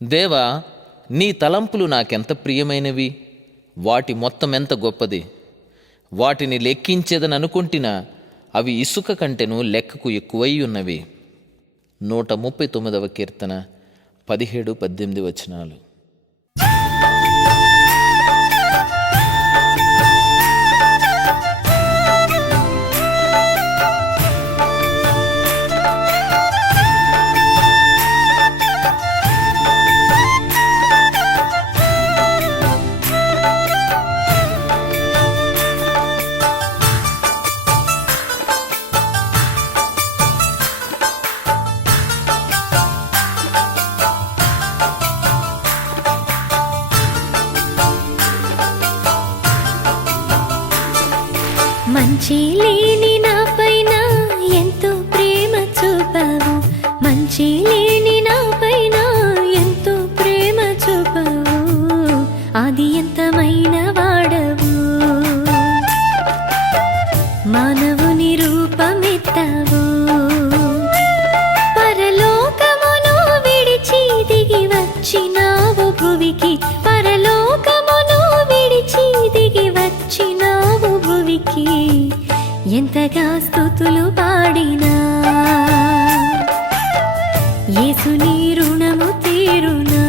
దేవా, నీ తలంపులు నాకెంత ప్రియమైనవి, వాటి మొత్తమెంత గొప్పది. వాటిని లెక్కించేదననుకుంటినా అవి ఇసుక కంటెను లెక్కకు ఎక్కువై ఉన్నవి. 139వ కీర్తన 17-18 వచనాలు. మంచి లేని నా పైన ఎంతో ప్రేమ చూపావు, మంచి లేని నా పైన ఎంతో ప్రేమ చూపావు, అది ఎంతమైన వాడవు. మానవుని రూపమెత్తావు, పరలోకమును విడిచి దిగి వచ్చినావు భువికి, పరలోకమును విడిచి దిగి వచ్చినావు భువికి. ఎంతగా స్తుతులు పాడినా యేసుని రుణము తీరునా.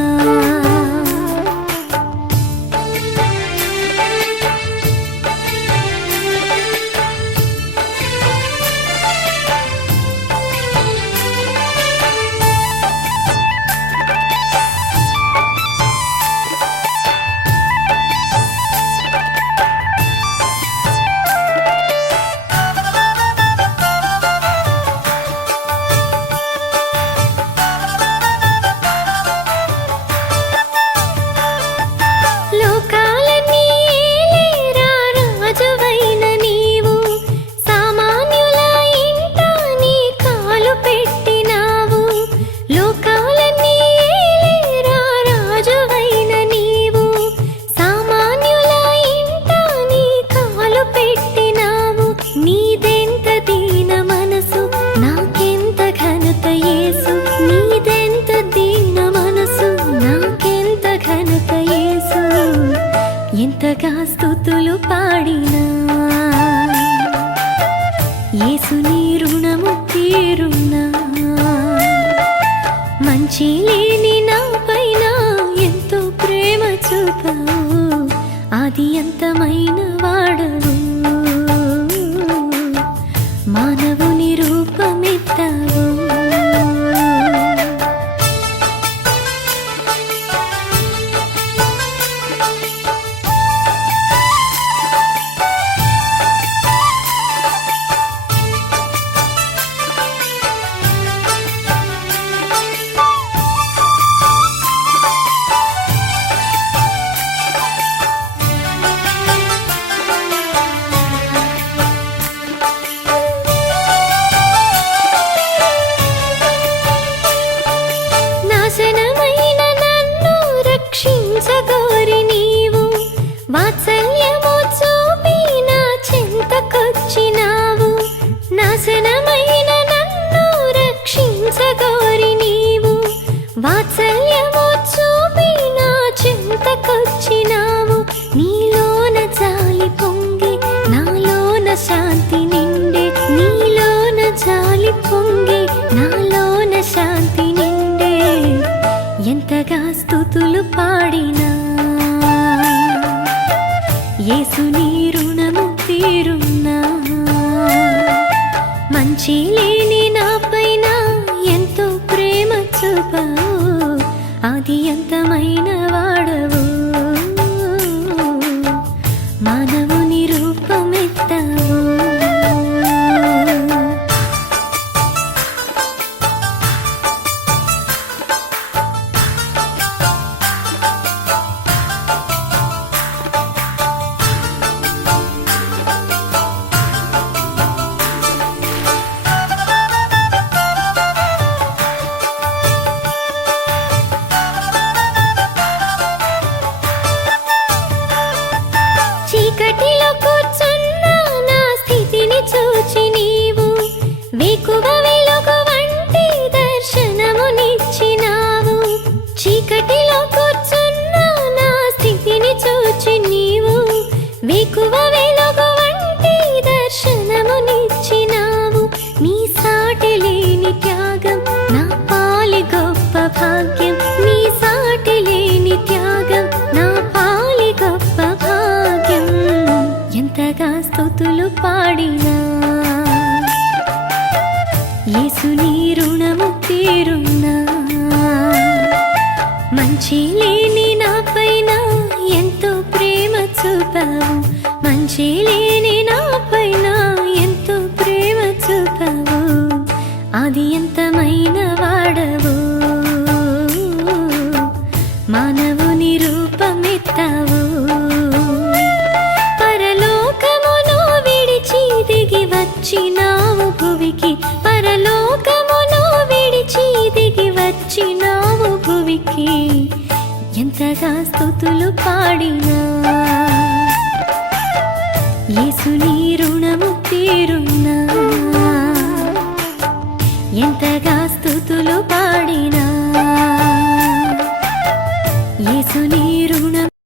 ఎంతగా స్తుతులు పాడినా యేసుని రుణము తీరునా. మంచి లేని నా పైన ఎంతో ప్రేమ చూపావు, అది అంతమైన వాడవు. మానవుని రూపమెత్తావు, రక్షించగోరి నీవు వాత్సల్యము చూపి నా చెంతకొచ్చినావు. నాశనమైన నన్ను రక్షించగోరి నీవు వాత్సల్యము చూపి నా చెంతకొచ్చినావు. నీలోన జాలి పొంగి నాలోన శాంతి నిండే, నీలోన జాలి పొంగి నాలోన శాంతి నిండే. ఎంతగా స్తుతులు పాడినా యేసుని రుణము తీరునా. మంచి లేని నా పైన ఎంతో ప్రేమ చూపావు, అది ఎంతమైన వాడవు. మానవుని రూపమెత్తావు, నీ సాటి లేని త్యాగం నా పాలి గొప్ప భాగ్యం ఎంతగా స్తుతులు పాడినా యేసు నీ రుణము తీరునా మంచి లేని నాపైన ఎంతో ప్రేమ చూపావు మంచి లేని నాపైన ఎంతో ప్రేమ చూపావు అది ఎంతమైన వాడవు మానవుని రూపమెత్తావు పరలోకమును విడిచి దిగి వచ్చినావు భువికి పరలోకమును విడిచి దిగి వచ్చినావు భువికి ఎంతగా స్తుతులు పాడినా యేసు నీ రుణము తీరునా ఎంతగా స్తుతులు పాడినా యేసు నీ రుణము